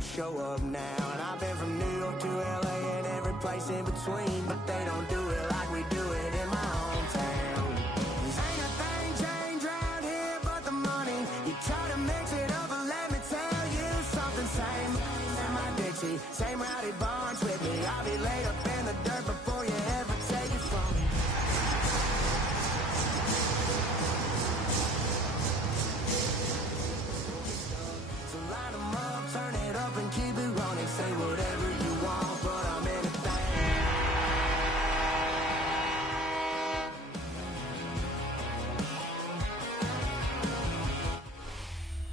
I show up now. And I've been from New York to LA and every place in between, but they don't do it like we do it in my hometown. 'Cause ain't a thing changed around here but the money. You try to mix it up, but let me tell you something. Same in my Dixie, same rowdy bonds with me. I'll be laid up in the dirt before you ever take it from me. So line 'em up, turn it up and keep it running. Say whatever you want, but I'm anything.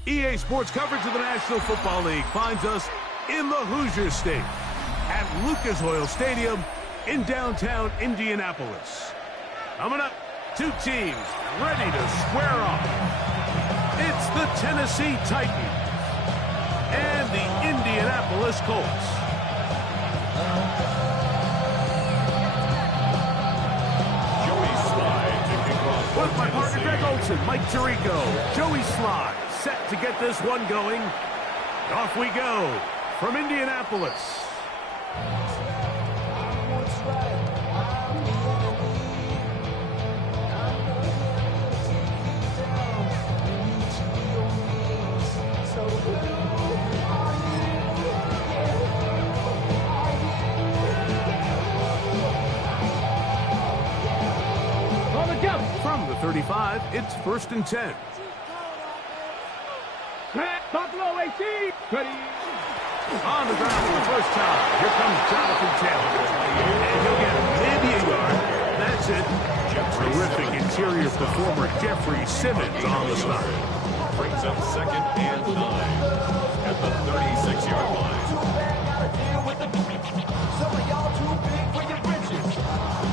EA Sports coverage of the National Football League finds us in the Hoosier State at Lucas Oil Stadium in downtown Indianapolis. Coming up, two teams ready to square off. It's the Tennessee Titans and the Indianapolis Colts. With my partner Greg Olson, Mike Tirico, Joey Sly, set to get this one going. Off we go from Indianapolis. From the 35, it's 1st and 10. Buffalo AC, ready. On the ground for the first time. Here comes Jonathan Taylor. And he'll get maybe a yard. That's it. Terrific interior performer Jeffrey Simmons on the stop. Brings up 2nd and 9 at the 36-yard line. Some of y'all too big for your britches.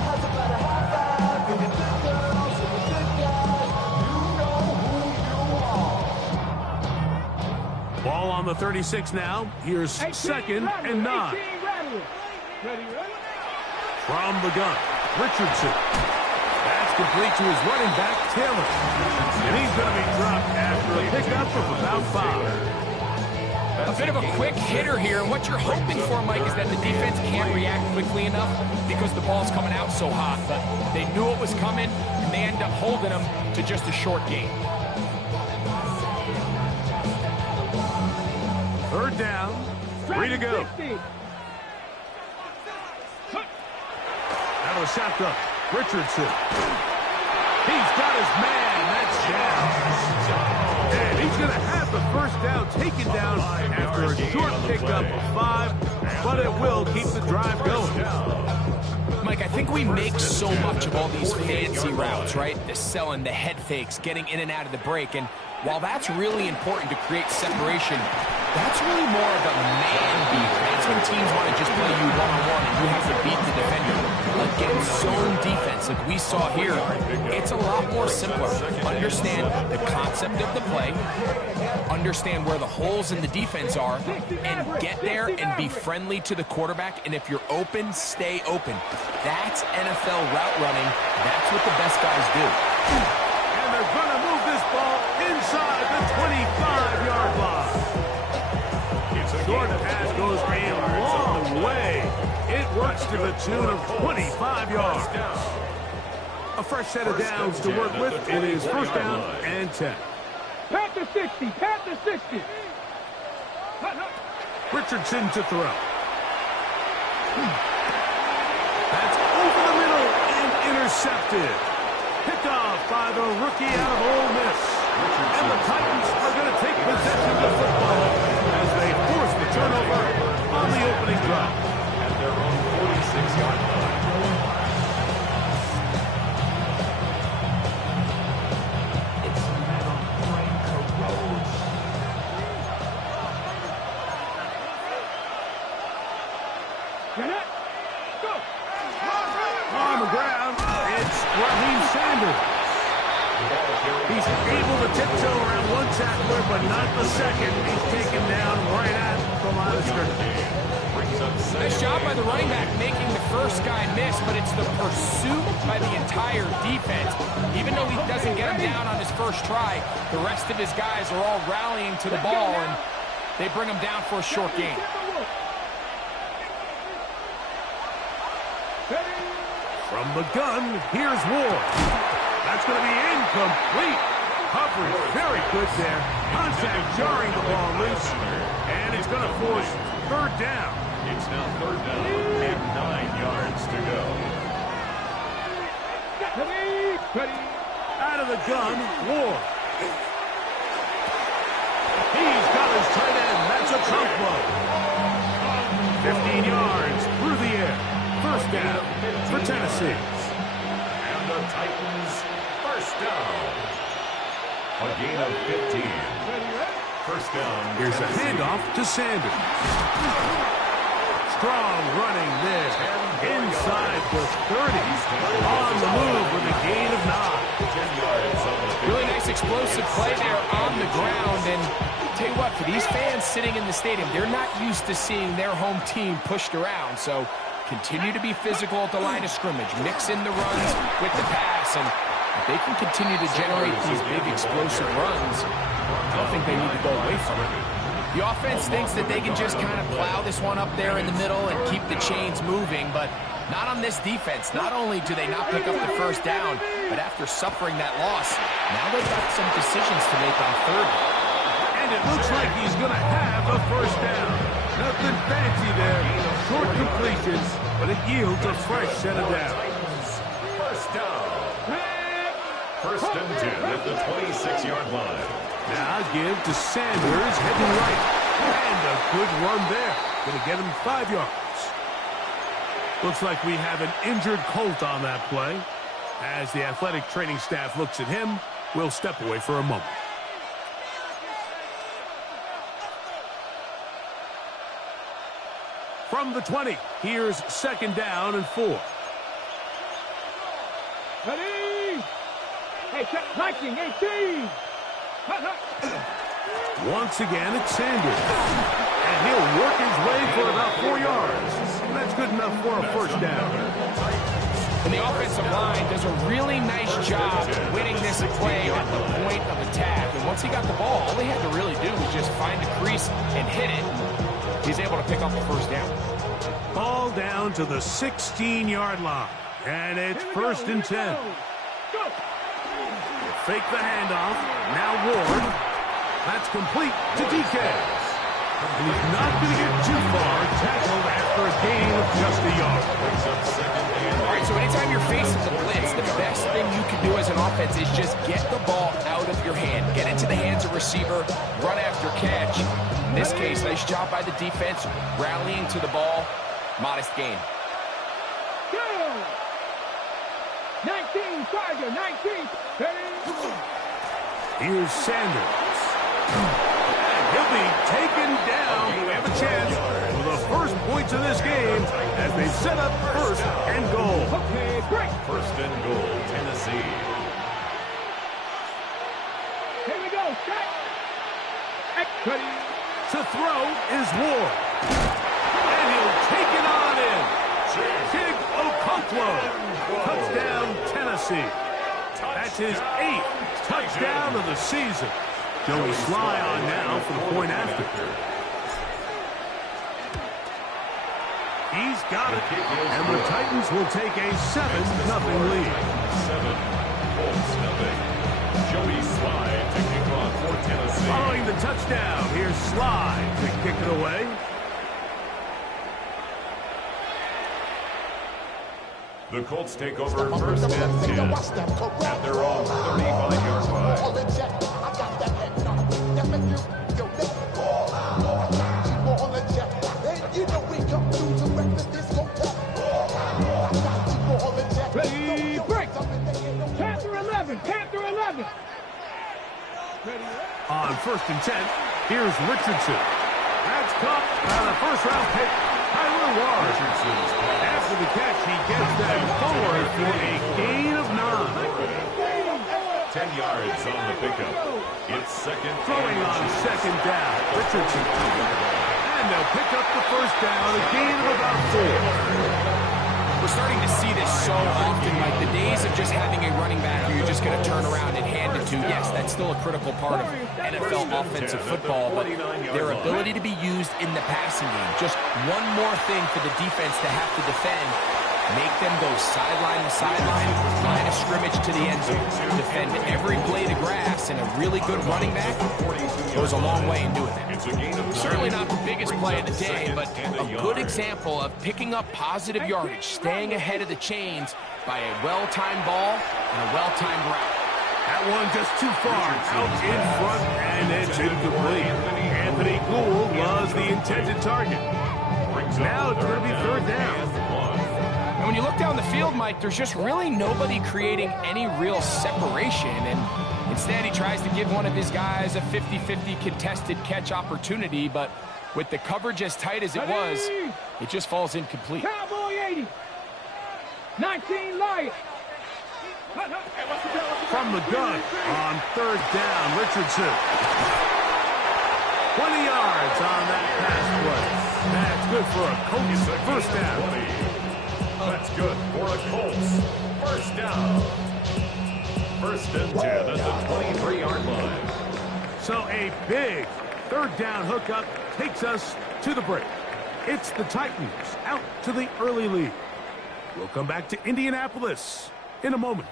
How's about a high five for the good girls and the good guys? You know who you are. Ball on the 36 now. Here's 2nd and 9. From the gun, Richardson. That's complete to his running back, Taylor. And he's going to be dropped after a pickup of about 5. A bit of a quick hitter here, and what you're hoping for, Mike, is that the defense can't react quickly enough because the ball's coming out so hot. But they knew it was coming, and they end up holding them to just a short gain. 3rd down, 3 to go. Out of the shotgun, Richardson. He's got his man. That's down. And he's going to have the first down taken down after a short pickup of 5, but it will keep the drive going. Mike, I think we make so much of all these fancy routes, right? The selling, the head fakes, getting in and out of the break. And while that's really important to create separation, that's really more of a man beat. That's when teams want to just play you one-on-one and you have to beat the defender. Against zone defense like we saw here, it's a lot more simpler. Understand the concept of the play, understand where the holes in the defense are, and get there and be friendly to the quarterback. And if you're open, stay open. That's NFL route running. That's what the best guys do. And they're going to move this ball inside the 25-yard line. Short pass goes a long way. It works to the tune of 25 yards. A fresh set of downs to work with. It is 1st down and 10. Pat the 60, pat the 60. Richardson to throw. That's over the middle and intercepted. Picked off by the rookie out of Ole Miss. And the Titans are going to take possession of the football as they force the turnover on the opening drive. At their own 46-yard line. On the ground, it's Raheem Sanders. He's able to tiptoe around one tackler, but not the second. He's taken down right at the line of scrimmage. Nice job by the running back making the first guy miss, but it's the pursuit by the entire defense. Even though he doesn't get him down on his first try, the rest of his guys are all rallying to the ball, and They bring him down for a short gain. From the gun, here's Ward. That's going to be incomplete. Coverage very good there. Contact jarring the ball loose. And it's going to force third down. It's now third down and 9 yards to go. Out of the gun, Ward. He's got his tight end. That's a combo. 15 yards through the air. First down for Tennessee. And the Titans first down. A gain of 15. First down. Here's a handoff to Sanders. Strong running there. Inside the 30. On the move with a gain of 9. 10 yards on the field. Really nice explosive play there on the ground. And tell you what, for these fans sitting in the stadium, they're not used to seeing their home team pushed around. So continue to be physical at the line of scrimmage. Mix in the runs with the pass. And if they can continue to generate these big explosive runs, I don't think they need to go away from it. The offense thinks that they can just kind of plow this one up there in the middle and keep the chains moving, but not on this defense. Not only do they not pick up the first down, but after suffering that loss, now they've got some decisions to make on third. And it looks like he's going to have a first down. Nothing fancy there. Short completions, but it yields a fresh set of downs. First down. First and 10 at the 26-yard line. Now give to Sanders, heading right. And a good run there. Going to get him 5 yards. Looks like we have an injured Colt on that play. As the athletic training staff looks at him, we'll step away for a moment. From the 20, here's second down and 4. Ready? Hey, check 19, 18. Once again, it's Sanders. And he'll work his way for about 4 yards. That's good enough for a first down. And the offensive line does a really nice job winning this play at the point of attack. And once he got the ball, all he had to really do was just find the crease and hit it. He's able to pick up the first down. Ball down to the 16-yard line. And it's first and 10. Fake the handoff. Now Ward. That's complete to DK. And he's not going to get too far. Tackled after a gain of just a yard. All right, so anytime you're facing the blitz, the best thing you can do as an offense is just get the ball out of your hand. Get into the hands of receiver, run after catch. In this case, nice job by the defense, rallying to the ball. Modest gain. 19, Tiger, 19. Here's Sanders. And he'll be taken down. We have a chance for the first points of this game as they set up first and goal. Okay, great. First and goal, Tennessee. Here we go, set. Ready. To throw is Ward. And he'll take it on in. Big Okonkwo. Touchdown, Tennessee. That's his 8th touchdown of the season. Joey Sly on now for the point after. He's got it. And the Titans will take a 7-0 lead. 7 Colts nothing. Joey Sly to kick off for Tennessee. Following the touchdown, here's Sly to kick it away. The Colts take over first and 10 at their own 35-yard line. Ready, break. Panther 11, Panther 11. On first and 10, here's Richardson. That's caught by the first-round pick, Tyler Ward. After the catch, he gets that forward for a gain of 9. 10 yards on the pickup. It's second. Throwing on second down, Richardson. And they'll pick up the first down, a gain of about 4. starting to see this so often, like the days of just having a running back who you're just going to turn around and hand it to. Yes, that's still a critical part of NFL offensive football, but their ability to be used in the passing game. Just one more thing for the defense to have to defend. Make them go sideline to sideline, line of scrimmage to the end zone. Defend every blade of grass, and a really good running back goes a long way in doing that. Certainly not the biggest play of the day, but a good example of picking up positive yardage, staying ahead of the chains by a well-timed ball and a well-timed route. That one just too far out in front, and it's incomplete. Anthony Gould was the intended target. Now it's going to be third down. And when you look down the field, Mike, there's just really nobody creating any real separation. And instead, he tries to give one of his guys a 50-50 contested catch opportunity. But with the coverage as tight as it was, it just falls incomplete. Cowboy 80. 19 Lion. From the gun on third down, Richardson. 20 yards on that pass play. That's good for a Colts first down. That's good for the Colts. First down. First and 10 at the 23-yard line. So a big third down hookup takes us to the break. It's the Titans out to the early lead. We'll come back to Indianapolis in a moment.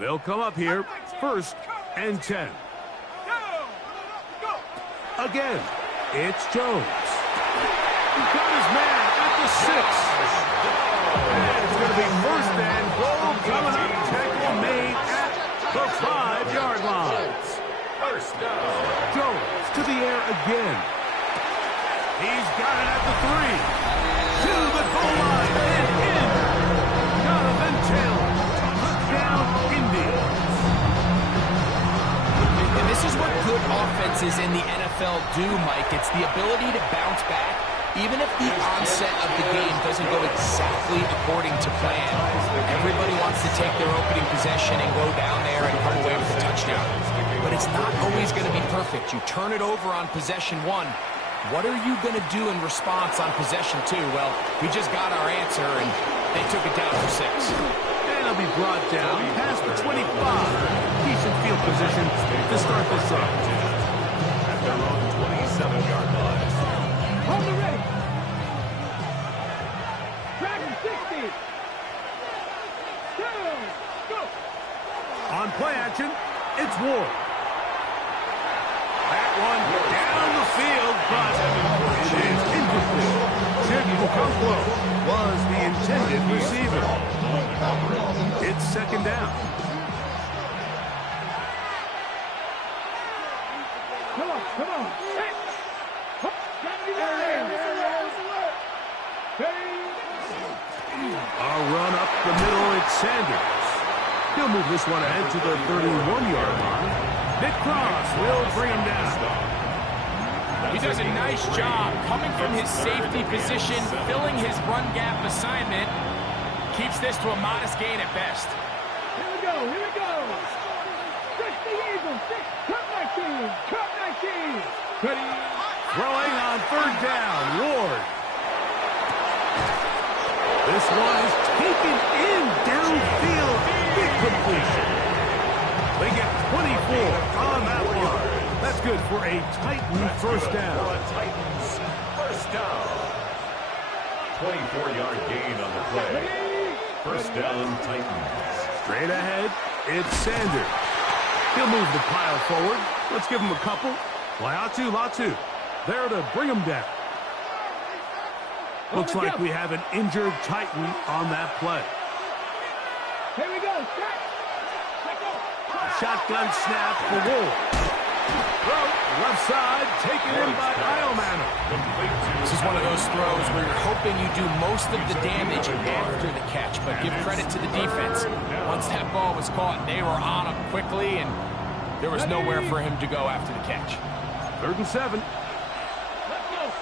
They'll come up here, first and 10. Again, it's Jones. He's got his man at the 6. And it's going to be first and goal coming up. Tackle made at the 5-yard line. First down. Jones to the air again. He's got it at the 3. To the goal line and in. Jonathan Taylor. Touchdown, Indians. And this is what good offenses in the NFL do, Mike. It's the ability to bounce back, even if the onset of the game doesn't go exactly according to plan. Everybody wants to take their opening possession and go down there and come away with a touchdown. But it's not always going to be perfect. You turn it over on possession 1. What are you going to do in response on possession 2? Well, we just got our answer, and they took it down for 6. And it'll be brought down past the 25. Decent field position to start this up. At their own 27-yard line. Hold the ready. Dragon 60. Go. On play action, it's Ward. That one down the field, but it is incomplete. Chip Okonkwo was the intended receiver. It's second down. Come on. Hey. A run up the middle, it's Sanders. He'll move this one ahead to the 31-yard line. Nick Cross will bring him down. He does a nice job coming from his safety position, filling his run gap assignment. Keeps this to a modest gain at best. Here we go. 60 Eagles. Cut 19. Ready. Throwing on third down, Ward. This one is taken in downfield. Big completion. They get 24 on that one. That's good for a Titan first down. For a Titans first down. 24-yard gain on the play. First down, Titans. Straight ahead, it's Sanders. He'll move the pile forward. Let's give him a couple. Latu. There to bring him down. Looks like we have an injured Titan on that play. Here we go. Shotgun snap for Wolf. Left side, taken in by Iomana. This is one of those throws where you're hoping you do most of the damage after the catch, but give credit to the defense. Once that ball was caught, they were on him quickly, and there was nowhere for him to go after the catch. 3rd and 7. Let's go.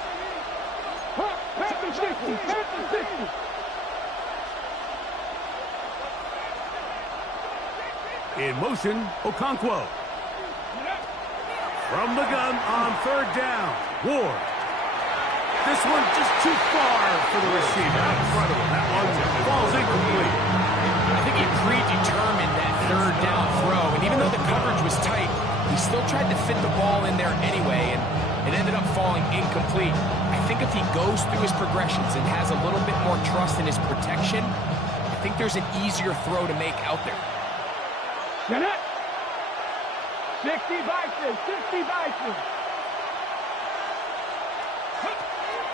Panther 60. In motion, Okonkwo. From the gun on third down, Ward. This one just too far for the receiver. Out in front of him. That one falls incomplete. I think he predetermined that third down throw, and even though the coverage was tight, he still tried to fit the ball in there anyway, and it ended up falling incomplete. I think if he goes through his progressions and has a little bit more trust in his protection, I think there's an easier throw to make out there. Get it! 60 Vikings, 60 Vikings.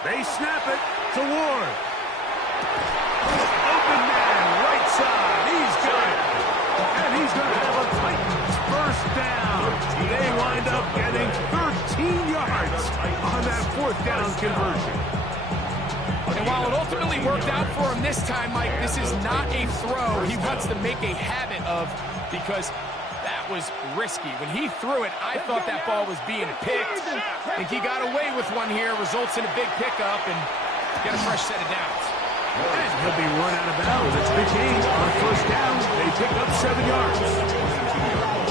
They snap it to Ward. Open man, right side. He's got it. And he's going to have a Titans first down. They wind up getting 13 yards on that fourth down conversion. And while it ultimately worked out for him this time, Mike, this is not a throw he wants to make a habit of, because that was risky. When he threw it, I thought that ball was being picked. I think he got away with one here, results in a big pickup, and get a fresh set of downs. And he'll be run out of bounds. It's big gain on first down. They pick up 7 yards.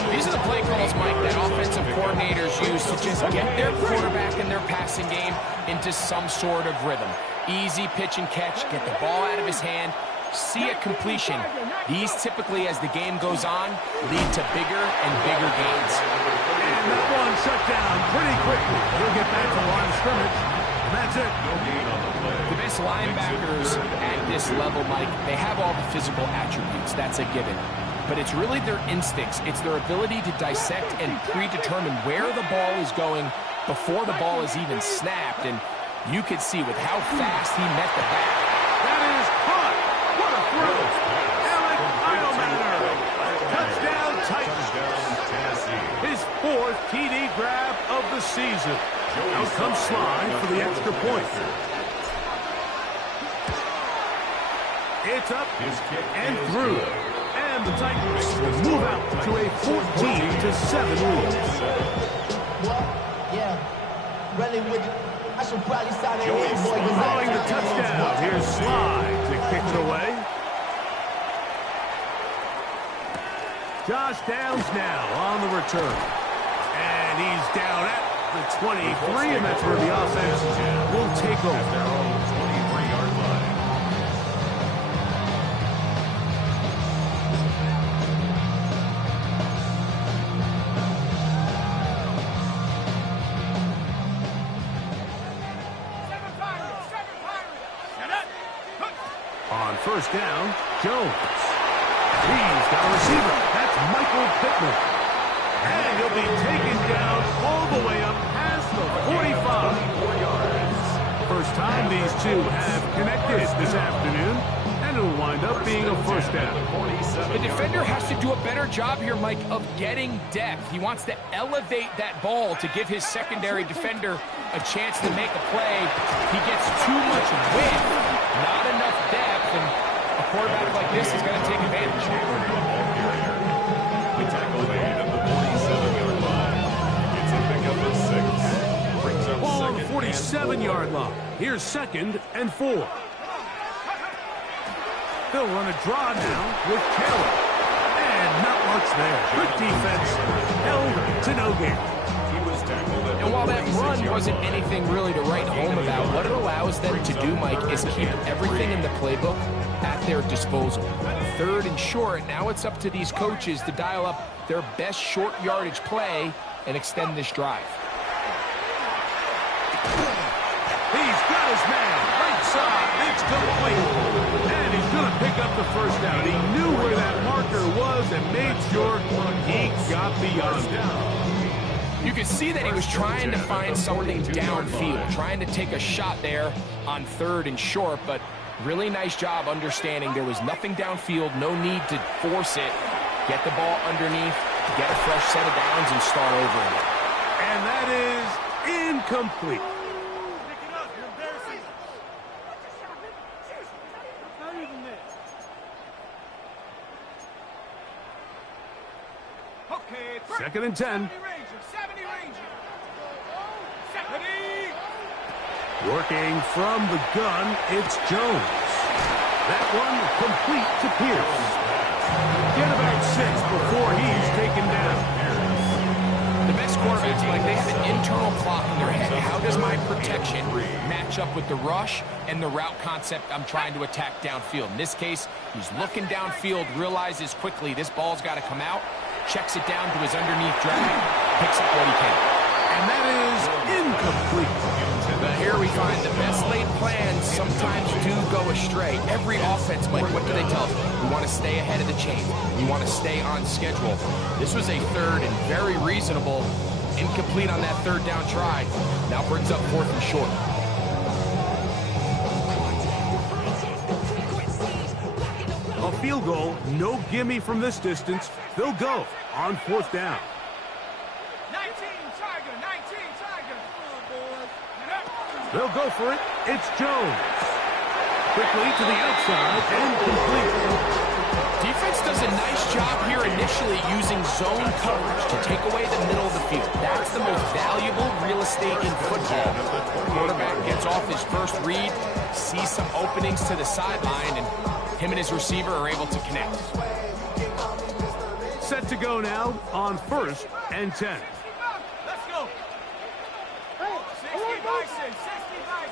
These are the play calls, Mike, that offensive coordinators use to just get their quarterback and their passing game into some sort of rhythm. Easy pitch and catch, get the ball out of his hand, see a completion. These typically, as the game goes on, lead to bigger and bigger gains. And that one shut down pretty quickly. He'll get back to the line of scrimmage, and that's it. The best linebackers at this level, Mike, they have all the physical attributes. That's a given. But it's really their instincts. It's their ability to dissect and predetermine where the ball is going before the ball is even snapped. And you could see with how fast he met the back. That is caught. What a throw. Alec Eilmatter. Touchdown Titans. His fourth TD grab of the season. Out comes Slide for the extra point. It's up and through. And the Titans will move out to a 14-7 lead. Yeah, running with it. I should probably sign an boy. Throwing the touchdown. Here's Slide to kick it away. Josh Downs now on the return. And he's down at the 23, and that's where the offense will take over. Their own 23-yard line. On first down, Jones. He's got a receiver. That's Michael Pittman. And he'll be taken down all the way up past the 45. First time these two have connected this afternoon, and it'll wind up being a first down. The defender has to do a better job here, Mike, of getting depth. He wants to elevate that ball to give his secondary defender a chance to make a play. He gets too much width, not enough depth, and a quarterback like this is going to take advantage. The tackle made at the 47-yard line. It's a pickup of 6. Brings up Ball on the second 47-yard line. Here's 2nd and 4. They'll run a draw now with Taylor. And not much there. Good defense. Held to no gain. He was tackled at And while that run wasn't anything really to write home about, what it allows them to do, Mike, is keep everything in the playbook at their disposal. 3rd and short, now it's up to these coaches to dial up their best short yardage play and extend this drive. He's got his man. Right side. It's complete. And he's going to pick up the first down. He knew where that marker was and made sure he got beyond it. You could see that he was trying to find something downfield, trying to take a shot there on 3rd and short, but really nice job understanding there was nothing downfield, no need to force it. Get the ball underneath, get a fresh set of downs, and start over again. And that is incomplete. Second and 10. Working from the gun, it's Jones. That one complete to Pierce. Get about 6 before he's taken down. The best quarterbacks, like, they have an internal clock in their head. How does my protection match up with the rush and the route concept I'm trying to attack downfield? In this case, he's looking downfield, realizes quickly this ball's got to come out, checks it down to his underneath drag, picks up what he can. And that is incomplete. But here we find the best laid plans sometimes do go astray. Every offense, Mike, what do they tell us? We want to stay ahead of the chain. We want to stay on schedule. This was a third and very reasonable. Incomplete on that third down try. Now brings up 4th and short. A field goal, no gimme from this distance. They'll go on 4th down. 19 Tiger, 19 Tiger. They'll go for it. It's Jones. Quickly to the outside and complete. Defense does a nice job here initially using zone coverage to take away the middle of the field. That's the most valuable real estate in football. Quarterback gets off his first read, sees some openings to the sideline, and him and his receiver are able to connect. Set to go now on 1st and 10. Let's go. 60 by 6, 60 by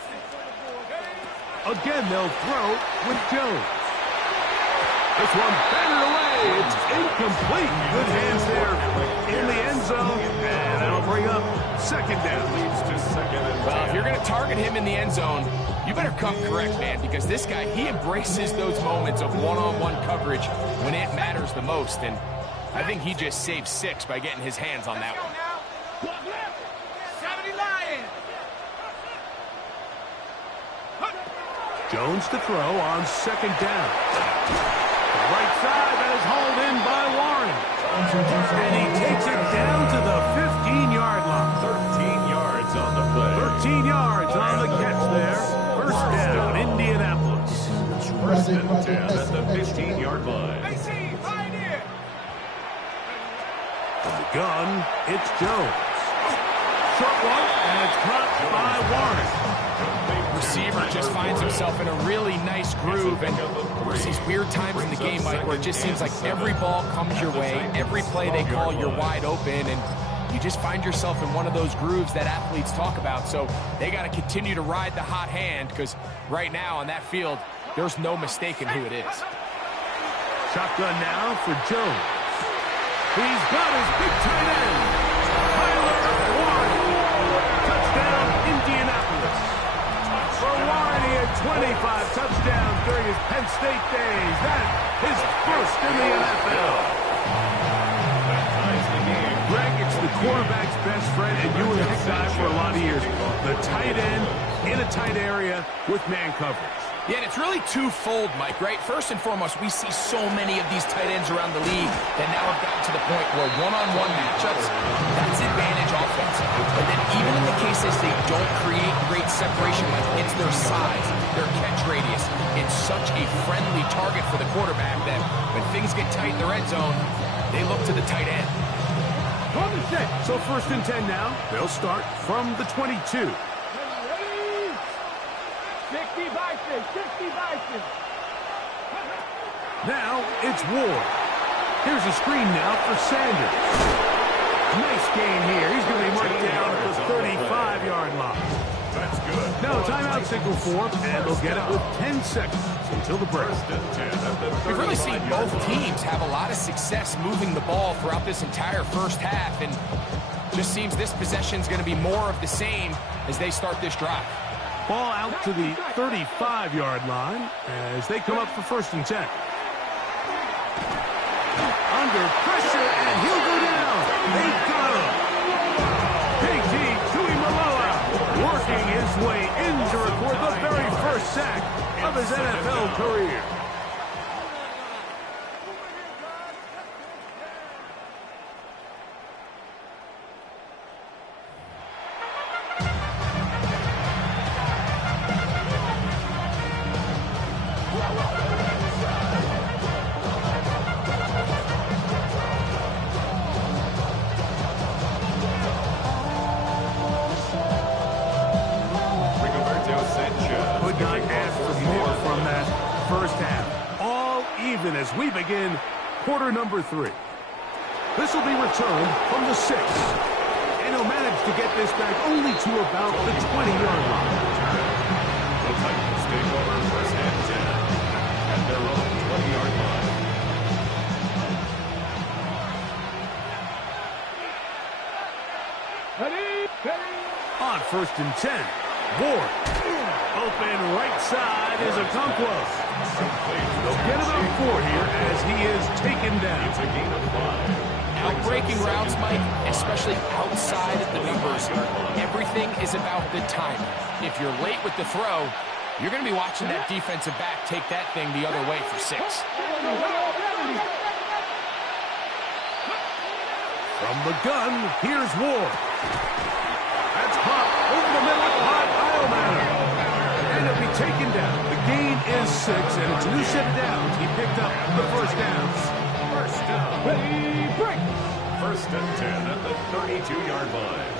6. Again, they'll throw with Jones. This one batted away. It's incomplete. Good hands there in the end zone. And that'll bring up 2nd down. Leads to 2nd and 10. Well, if you're going to target him in the end zone, you better come correct, man, because this guy, he embraces those moments of one-on-one coverage when it matters the most. And I think he just saved 6 by getting his hands on that one. 70 Lions. Jones to throw on 2nd down. The right side, that is hauled in by Warren. And he takes it down to the 15-yard line. 13 yards on the play. 13 yards on the catch there. 1st down, Indianapolis. 1st and 10 at the 15-yard line. AC, right here. From the gun, it's Jones. Short one, and it's caught by Warren. Receiver just finds himself in a really nice groove, and there's these weird times in the game, Mike, where it just seems like every ball comes your way, every play they call, you're wide open, and you just find yourself in one of those grooves that athletes talk about. So they got to continue to ride the hot hand, because right now on that field, there's no mistaking who it is. Shotgun now for Jones. He's got his big tight end. Tyler Warren. Touchdown, Indianapolis. For Warren, he had 25 touchdowns during his Penn State days. That is 1st in the NFL. Greg, it's the quarterback's best friend, and you were that guy for a lot of years. The tight end in a tight area with man coverage. Yeah, and it's really twofold, Mike, right? First and foremost, we see so many of these tight ends around the league that now have gotten to the point where one-on-one matchups, that's advantage offense. But then even in the cases they don't create great separation, like it's their size, their catch radius, it's such a friendly target for the quarterback that when things get tight in the red zone, they look to the tight end. So 1st and 10 now. They'll start from the 22. 60 by 6, 60 by 6. Now it's Ward. Here's a screen now for Sanders. Nice gain here. He's going to be marked down at the 35-yard line. That's good. Now timeout signal for him, and they'll get it with 10 seconds until the break. 1st and 10 at the We've really seen 35-yard both line. teams have a lot of success moving the ball throughout this entire first half, and just seems this possession is going to be more of the same as they start this drive. Ball out to the 35-yard line as they come up for 1st and 10. Under pressure, and he'll go down. They got him. J.T. Tuimoloau working his way in to record the very first sack of his NFL career. Could not ask for more from that first half. even as we begin quarter number 3. This will be returned from the 6. And he'll manage to get this back only to about the 20-yard line. The Titans take over first and 10 at their own 20-yard line. On first and 10, Ward. Open right side is a Okonkwo. They'll get about 4 here as he is taken down. It's a gain of 5. Outbreaking routes, Mike, especially outside of the numbers, everything is about the timing. If you're late with the throw, you're going to be watching that defensive back take that thing the other way for 6. From the gun, here's Ward. That's caught over the middle by Biomanor. And it'll be taken down. The gain is 6, and it's a new set of downs. He picked up the first downs. First down. Ready, break. First and 10 at the 32-yard line.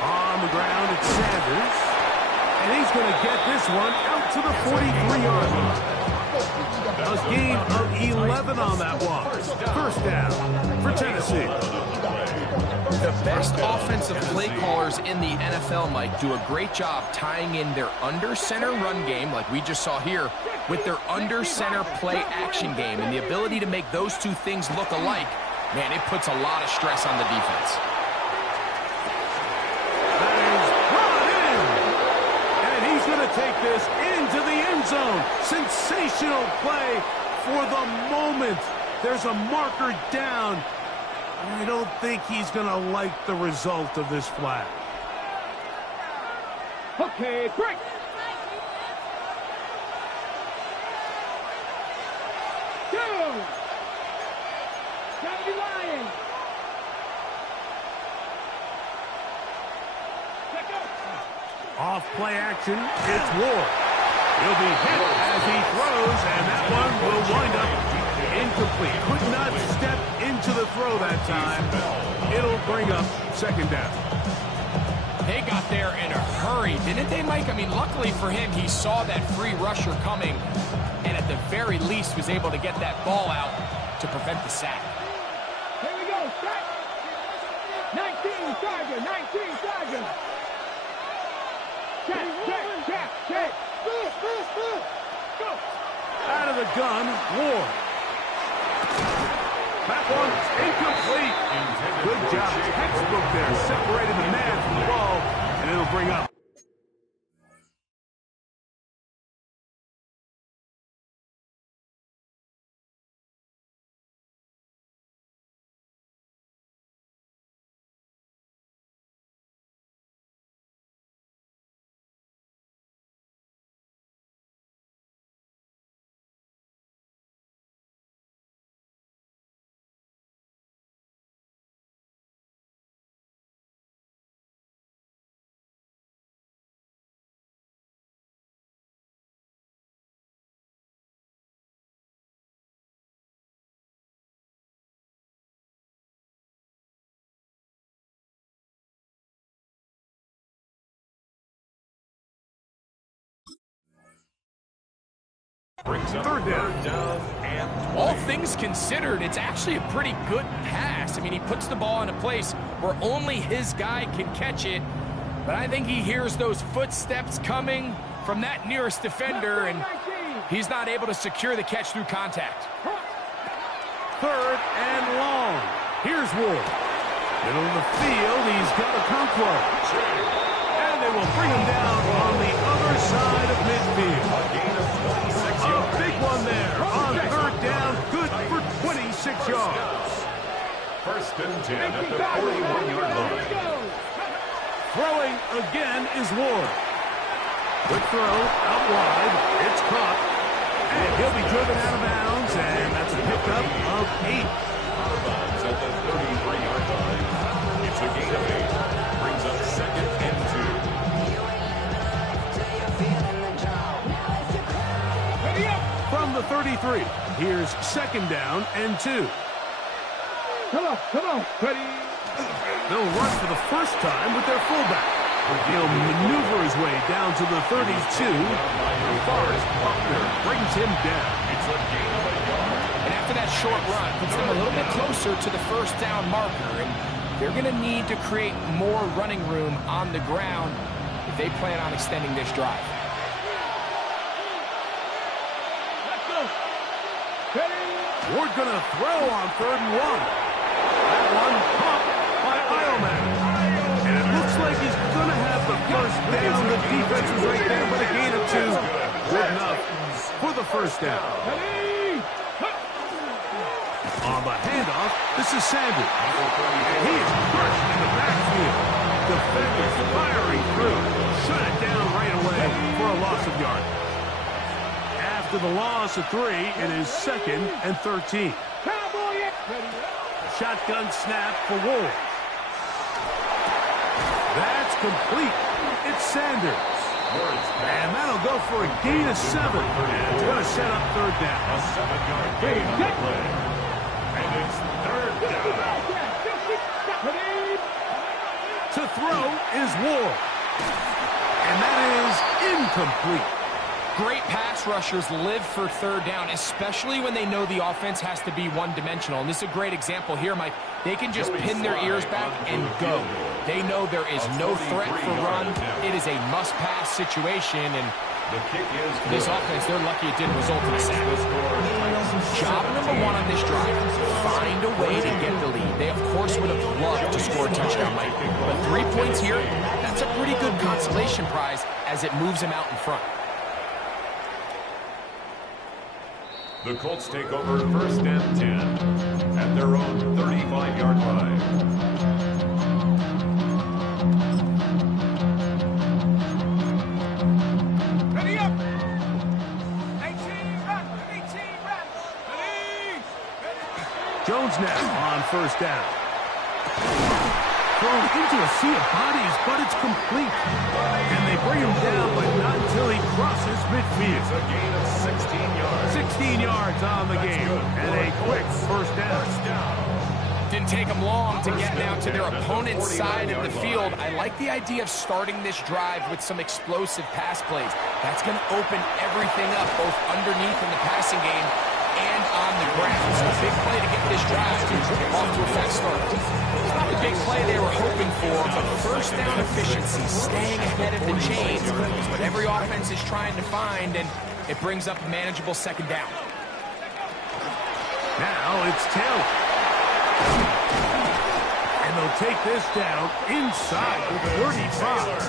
On the ground, it's Sanders. And he's going to get this one out to the 43-yard line. A gain of 11 on that one. First down for Tennessee. The best offensive play callers in the NFL, Mike, do a great job tying in their under-center run game, like we just saw here, with their under-center play action game. And the ability to make those two things look alike, man, it puts a lot of stress on the defense. That is brought in. And he's going to take this into the end zone. Sensational play for the moment. There's a marker down. I don't think he's going to like the result of this flag. Okay, break. Two. Gotta be lying. Let go. Off play action, it's Ward. He'll be hit as he throws, and that one will wind up incomplete. Could not step into the throw that time. It'll bring up second down. They got there in a hurry, didn't they, Mike? I mean, luckily for him, he saw that free rusher coming, and at the very least was able to get that ball out to prevent the sack. Here we go, set. 19, Tiger, 19, Tiger. Check. Go. Out of the gun, Ward. That one's incomplete. Good job. Textbook there. Separated the man from the ball, and it'll bring up. Third down and All things considered, it's actually a pretty good pass. I mean, he puts the ball in a place where only his guy can catch it, but I think he hears those footsteps coming from that nearest defender, and he's not able to secure the catch through contact. third and long. Here's Ward. Middle of the field, he's got Okonkwo. And they will bring him down on the other side of midfield. A big one there on third down, good for 26 yards. First and 10 at the 41-yard line. Throwing again is Ward. Quick throw, out wide, it's caught. And he'll be driven out of bounds, and that's a pickup of 8. Out of bounds at the 33-yard line. It's a gain of 8. Brings up second and 2. From the 33, here's second down and 2. Come on, ready. They'll run for the first time with their fullback. He'll maneuver his way down to the 32. Forrest Buckner brings him down. It's a gain of a yard. And after that short run, puts them a little bit closer to the first down marker. And they're going to need to create more running room on the ground if they plan on extending this drive. Let's go. Ready? Ward going to throw on 3rd and 1. That one caught by Eilman. And it looks like he's going to have the first down. The defense was right there, but a gain of 2. Good enough for the first down. Ready? On the handoff, this is Sanders. And he is crushed in the backfield. Defenders firing through. Shut it down right away for a loss of yard. After the loss of 3, it is 2nd and 13. Cowboy. Ready? Shotgun snap for Ward. That's complete. It's Sanders. And that'll go for a gain of 7. And it's going to set up 3rd down. A 7-yard gain on the play. And it's 3rd down. Ready? To throw is Ward. And that is incomplete. Great pass rushers live for 3rd down, especially when they know the offense has to be one-dimensional. And this is a great example here, Mike. They can just pin their ears back and go. They know there is no threat for run. It is a must-pass situation, and The kick is this offense, they're lucky it didn't result in a sack. Job number 1 on this drive, find a way to get the lead. They, of course, would have loved to score a touchdown, Mike. But 3 points here, that's a pretty good consolation prize as it moves them out in front. The Colts take over 1st and 10 at their own 35-yard line. Ready up. 18 run. 18 run. Ready? Jones now on 1st down. Thrown into a sea of bodies, but it's complete. And they bring him down, but not until he crosses midfield. It's a gain of 16 yards. 16 yards on the game, and a quick 1st down. Didn't take them long to get down to their opponent's side of the field. I like the idea of starting this drive with some explosive pass plays. That's going to open everything up, both underneath in the passing game and on the ground. So a big play to get this drive off to a fast start. It's not the big play they were hoping for, but 1st down efficiency, staying ahead of the chains, is what every offense is trying to find, and it brings up a manageable 2nd down. Now it's Taylor. And they'll take this down inside the 35.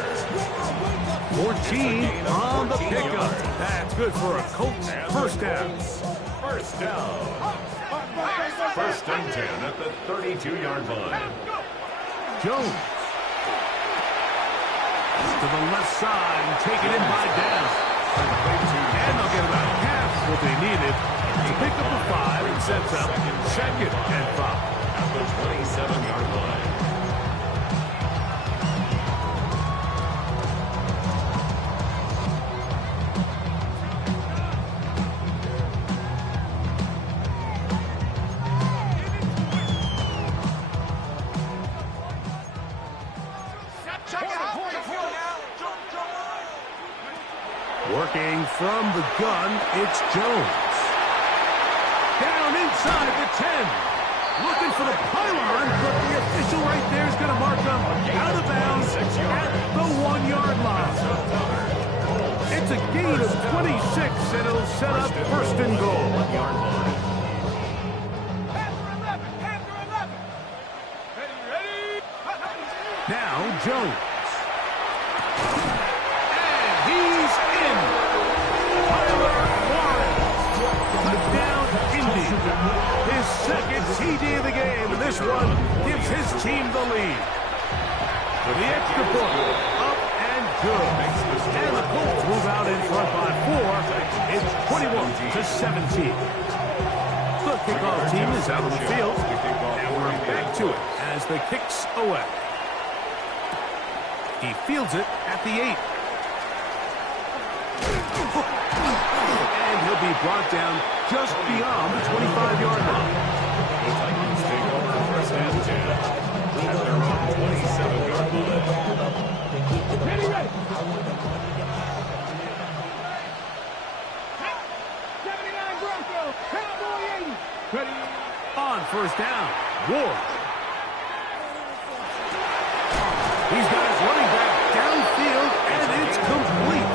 14 on the pickup. That's good for a Colts 1st down. 1st down. 1st and 10 at the 32-yard line. Jones. To the left side and taken in by down. And they'll get about half what they needed to pick up a 5 and sets up 2nd and 5. At the 27-yard line. Working from the gun, it's Jones. Down inside the 10. Looking for the pylon, but the official right there is going to mark them out of bounds at the 1-yard line. It's a gain of 26, and it'll set up 1st and goal. Now Jones. And he's in. Tyler Warren. Down Indy. His 2nd TD of the game, and this one gives his team the lead. The extra point, up and good. And the Colts move out in front by 4. It's 21-17. The kickoff team is out on the field, and we're back to it as the kicks away. He fields it at the 8. And he'll be brought down just beyond the 25-yard line. The Titans take over 1st and 10 at their own 27-yard Ready, ready. 79 Bronco, Cowboy 80. Ready. On first down, Ward. He's got his running back downfield, and it's complete.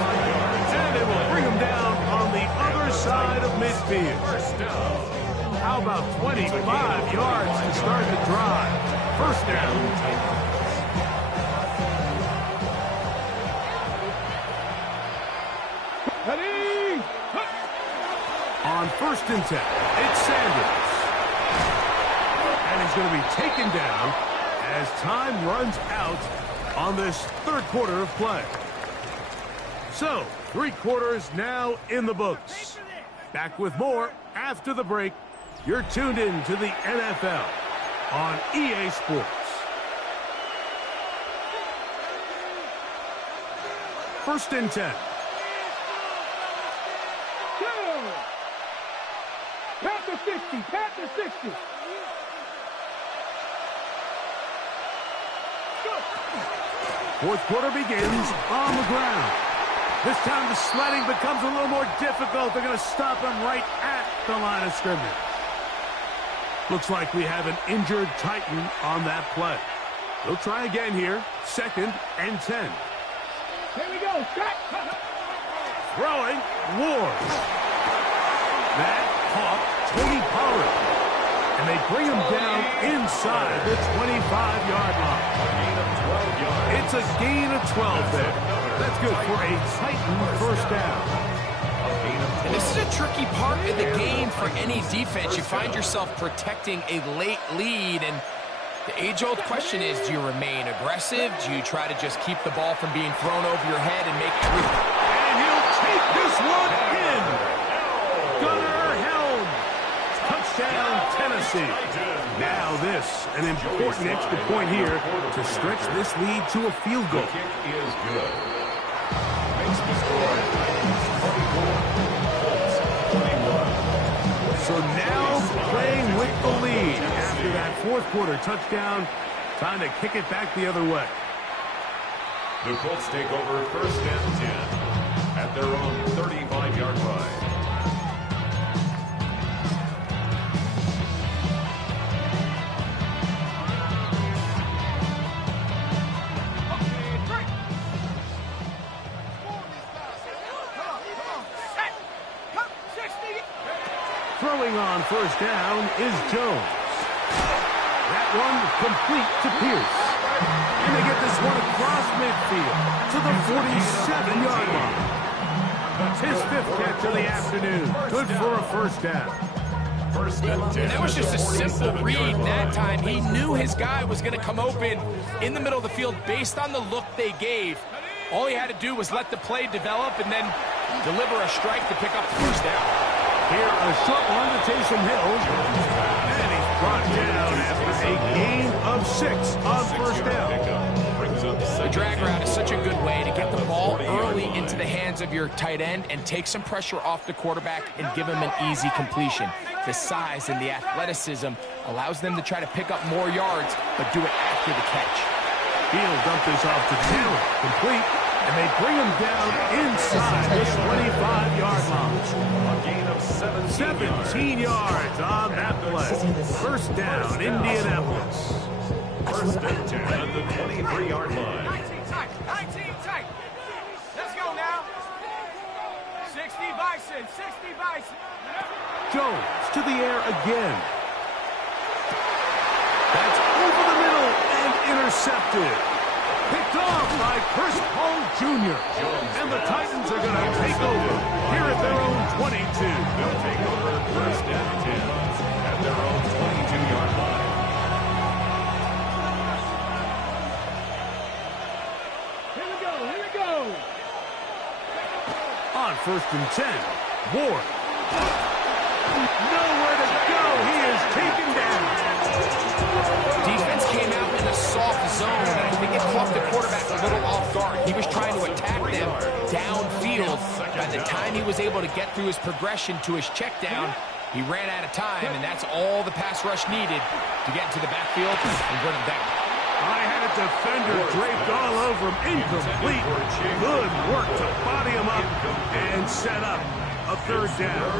And they will bring him down on the other side of midfield. First down. How about 25 yards to start the drive? First down. Ready. On first and 10, it's Sanders. And he's going to be taken down as time runs out on this third quarter of play. So, 3 quarters now in the books. Back with more after the break. You're tuned in to the NFL on EA Sports. First and 10. Panther 60, Panther 60. Fourth quarter begins on the ground. This time the sledding becomes a little more difficult. They're going to stop him right at the line of scrimmage. Looks like we have an injured Titan on that play. They'll try again here. Second and 10. Here we go. Shot. Throwing, Ward. That caught Tony Pollard. And they bring him down inside the 25-yard line. Gain of 12 yards. It's a gain of 12 there. That's good for a Titan first down. And this is a tricky part of the game for any defense. You find yourself protecting a late lead, and the age-old question is, do you remain aggressive? Do you try to just keep the ball from being thrown over your head and make everything? And he'll take this one in. Gunnar Helm. Touchdown, Tennessee. Now this, an important extra point here to stretch this lead to a field goal. The kick is good. Makes the score Titans 24, Colts 21. So now playing with the lead after that fourth quarter touchdown. Time to kick it back the other way. The Colts take over first and 10 at their own 35-yard line. Throwing on first down is Jones. That one complete to Pierce. And they get this one across midfield to the 47-yard line. That's his 5th catch of the afternoon. Good for a first down. First and 10. And that was just a simple read that time. He knew his guy was going to come open in the middle of the field based on the look they gave. All he had to do was let the play develop and then deliver a strike to pick up the first down. Here, a short one to Taysom Hill. And he's brought down after a gain of 6 on first down. The drag route is such a good way to get the ball early into the hands of your tight end and take some pressure off the quarterback and give him an easy completion. The size and the athleticism allows them to try to pick up more yards, but do it after the catch. He'll dump this off to Taylor. Complete. And they bring him down inside the 25-yard line. A gain of 17 yards on that play. First down, Indianapolis. First and 10 at the 23-yard line. 19 tight. 19 tight. Let's go now. 60 Bison. 60 Bison. Jones to the air again. That's over the middle and intercepted. Picked off by Chris Paul Jr. And the Titans are going to take over here at their own 22. They'll take over first and 10 at their own 22-yard line. Here we go. Here we go. On first and 10, Ward. Nowhere to go. He is taken down. Defense came out in a soft zone, and I think it caught the quarterback a little off guard. He was trying to attack them downfield. By the time he was able to get through his progression to his check down, he ran out of time, and that's all the pass rush needed to get into the backfield and bring him down. I had a defender draped all over him. Incomplete. Good work to body him up and set up a third down.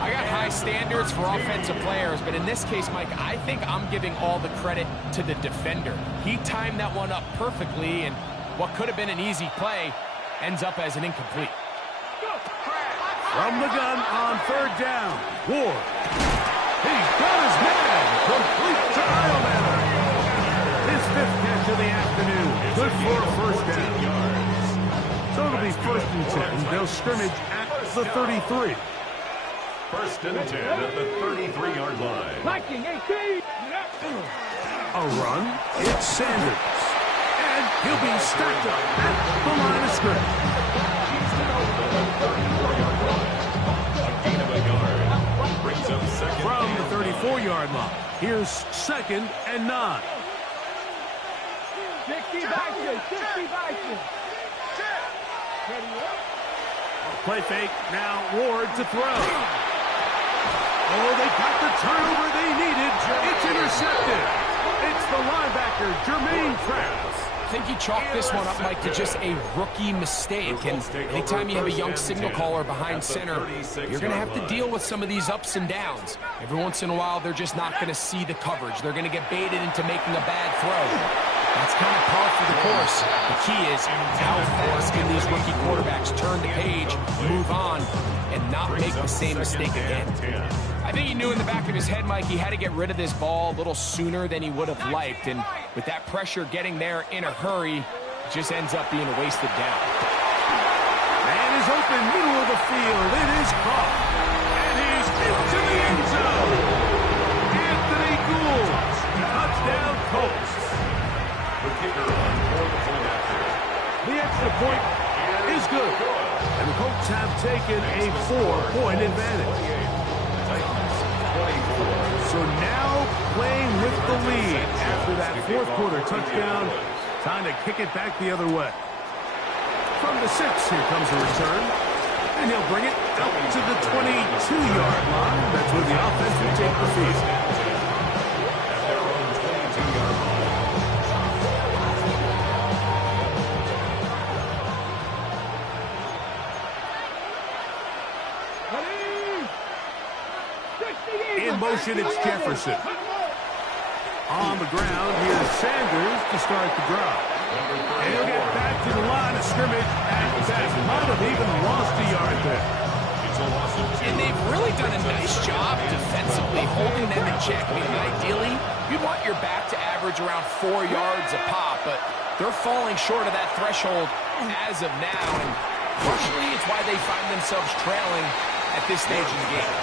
I got high standards for offensive players, but in this case, Mike, I think I'm giving all the credit to the defender. He timed that one up perfectly, and what could have been an easy play ends up as an incomplete. From the gun on third down, Ward. He's got his man. Complete to Isleman. His fifth catch of the afternoon. Good for a first down. So it'll be 1st and 10. They'll scrimmage at the 33. 1st and 10 at the 33-yard line. Viking 18. A run. It's Sanders. And he'll be stacked up at the line of scrimmage. He's down to the 34-yard line. A gain of a yard. Brings up second. From the 34-yard line, here's 2nd and 9. 60 Viking. 60 Viking. Play fake. Now Ward to throw. Oh, they got the turnover they needed. It's intercepted. It's the linebacker, Jermaine Travis. I think he chalked this one up, Mike, to just a rookie mistake. And anytime you have a young signal caller behind center, you're going to have to deal with some of these ups and downs. Every once in a while, they're just not going to see the coverage. They're going to get baited into making a bad throw. That's kind of par for the course. The key is how fast can these rookie quarterbacks turn the page, move on, and not make the same mistake again. I think he knew in the back of his head, Mike, he had to get rid of this ball a little sooner than he would have liked. And with that pressure getting there in a hurry, it just ends up being a wasted down. Man is open, middle of the field. It is caught. And he's into the end zone. Anthony Gould. Touchdown, Colts. The kicker on for the point after. The extra point is good. And the Colts have taken a 4-point advantage. So now playing with the lead after that fourth quarter touchdown. Time to kick it back the other way. From the 6, here comes a return. And he'll bring it out to the 22-yard line. That's where the offense will take the field. At their own 22-yard line. In motion, it's Jefferson. On the ground, here's Sanders to start the drive. And he'll get back to the line of scrimmage, and that might have even lost a yard there. And they've really done a nice job defensively holding them in check. I mean, ideally, you'd want your back to average around 4 yards a pop, but they're falling short of that threshold as of now. And partially, it's why they find themselves trailing at this stage in the game.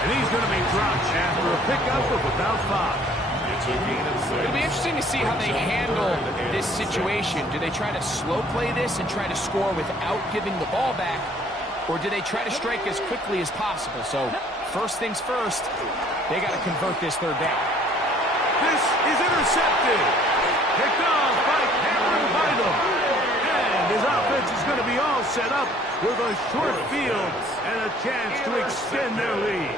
And he's going to be dropped after a pickup of about 5. It'll be interesting to see how they handle this situation. Do they try to slow play this and try to score without giving the ball back, or do they try to strike as quickly as possible? So first things first, they got to convert this third down. This is intercepted. Picked off by Cameron Bynum. And his offense is going to be all set up with a short field and a chance to extend their lead.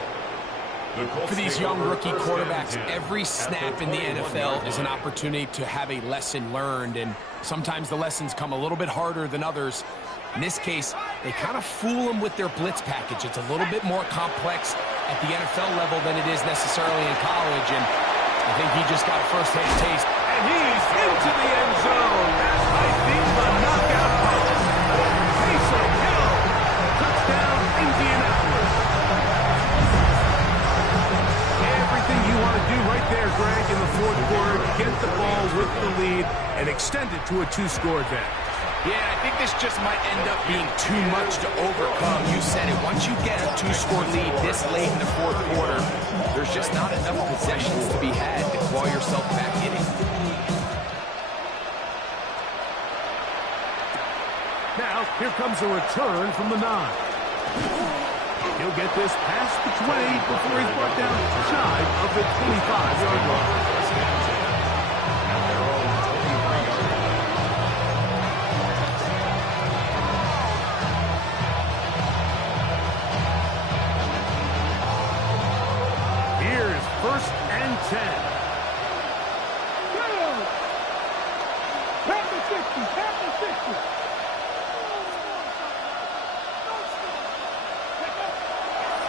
For these young rookie quarterbacks, every snap in the NFL is an opportunity to have a lesson learned, and sometimes the lessons come a little bit harder than others. In this case, they kind of fool them with their blitz package. It's a little bit more complex at the NFL level than it is necessarily in college, and I think he just got a first-hand taste. And he's into the end zone. That might be the knockout punch. Taysom Hill. Touchdown, Indianapolis. Everything you want to do right there, Greg, in the fourth quarter, get the ball with the lead and extend it to a 2-score advantage. Yeah, I think this just might end up being too much to overcome. You said it. Once you get a 2-score lead this late in the fourth quarter, there's just not enough possessions to be had to claw yourself back in it. Now, here comes a return from the 9. He'll get this past the 20 before he's brought down shy of the 25-yard line. Here's 1st and 10.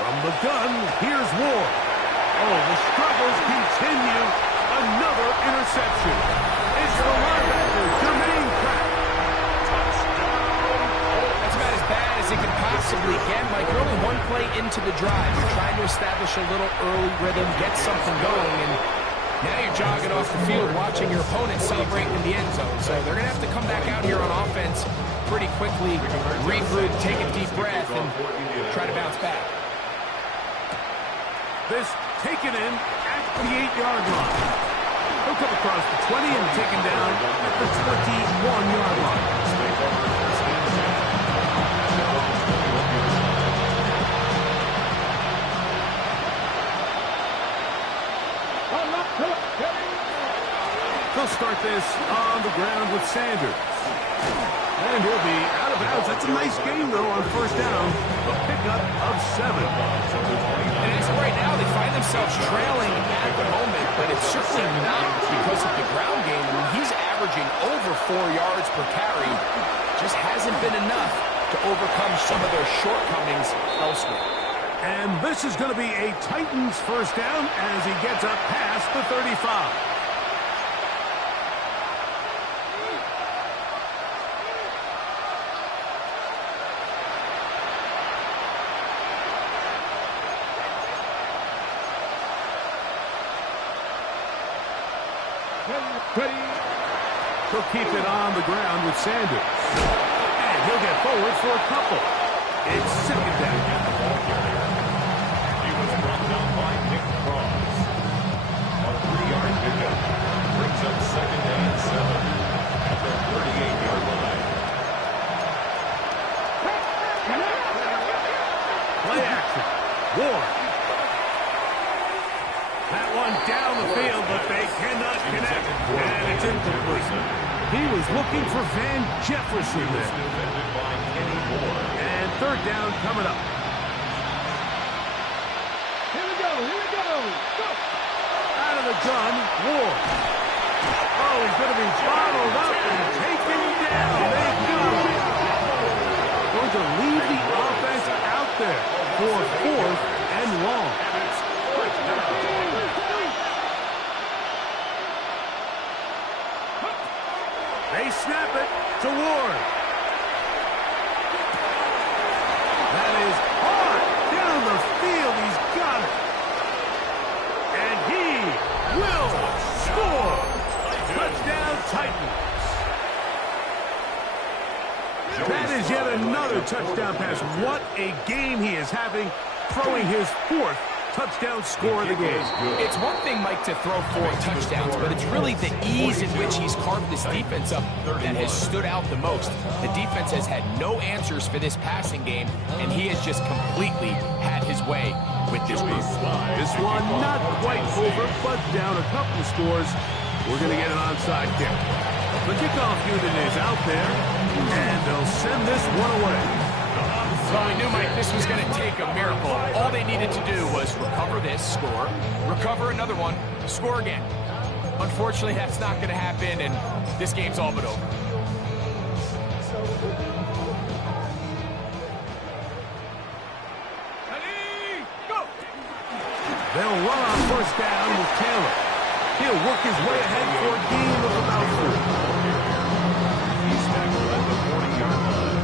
From the gun, here's Ward. Oh, the struggles continue. Another interception. It's the linebacker, Jermaine Pratt. That's about as bad as it can possibly get. Mike, you're only one play into the drive. You're trying to establish a little early rhythm, get something going, and now you're jogging off the field watching your opponent celebrate in the end zone. So they're going to have to come back out here on offense pretty quickly, regroup, take a deep breath, and try to bounce back. This taken in at the 8-yard line. He'll come across the 20 and taken down at the 21-yard line. They'll start this on the ground with Sanders. And he'll be out of bounds. That's a nice game, though, on first down. A pickup of 7. And as of right now, they find themselves trailing at the moment, but it's certainly not because of the ground game. I mean, he's averaging over 4 yards per carry. Just hasn't been enough to overcome some of their shortcomings elsewhere. And this is going to be a Titans first down as he gets up past the 35. He'll keep it on the ground with Sanders. And he'll get forward for a couple. It's second down. He was brought down by Nick Cross. A 3-yard pickup brings up second and 7 at the 38-yard line. Play action. Ward. That one down the field, but they cannot connect. And it's incomplete. He was looking for Van Jefferson there. And third down coming up. Here we go. Go. Out of the gun, Ward. Oh, he's going to be bottled up and taken down. They got him. Going to leave the offense out there for 4th and long. They snap it to Ward. That is hard down the field. He's got it. And he will score. Touchdown, Titans. That is yet another touchdown pass. What a game he is having, throwing his 4th touchdown score of the game. It's one thing, Mike, to throw 4 touchdowns, but it's really the ease in which he's carved this defense up that has stood out the most. The defense has had no answers for this passing game, and he has just completely had his way with this group. This one not quite over, but down a couple of scores. We're going to get an onside kick. The kickoff unit is out there, and they'll send this one away. Well, we knew, Mike, this was going to take a miracle. All they needed to do was recover this, score, recover another one, score again. Unfortunately, that's not going to happen, and this game's all but over. Ready, go! They'll run on first down with Taylor. He'll work his way ahead for a gain of about 4. He's tackled at the 40-yard line.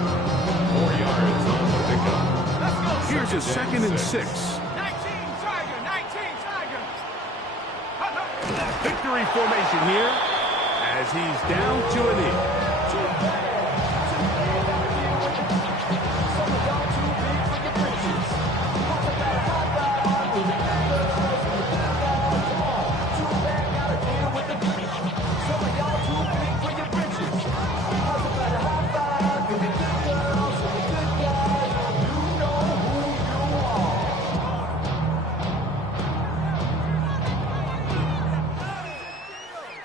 4 yards on the pickup. Here's a 2nd and 6. 19 Tiger, 19 Tiger. Victory formation here as he's down to a knee.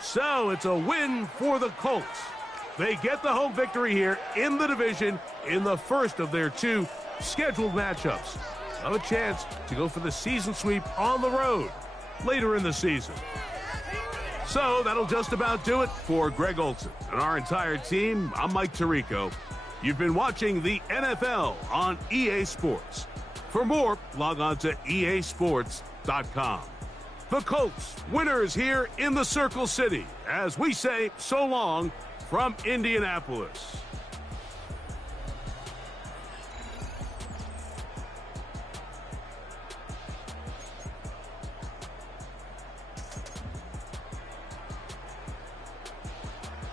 So it's a win for the Colts. They get the home victory here in the division in the first of their 2 scheduled matchups. Have a chance to go for the season sweep on the road later in the season. So that'll just about do it for Greg Olson and our entire team. I'm Mike Tirico. You've been watching the NFL on EA Sports. For more, log on to easports.com. The Colts, winners here in the Circle City, as we say so long from Indianapolis.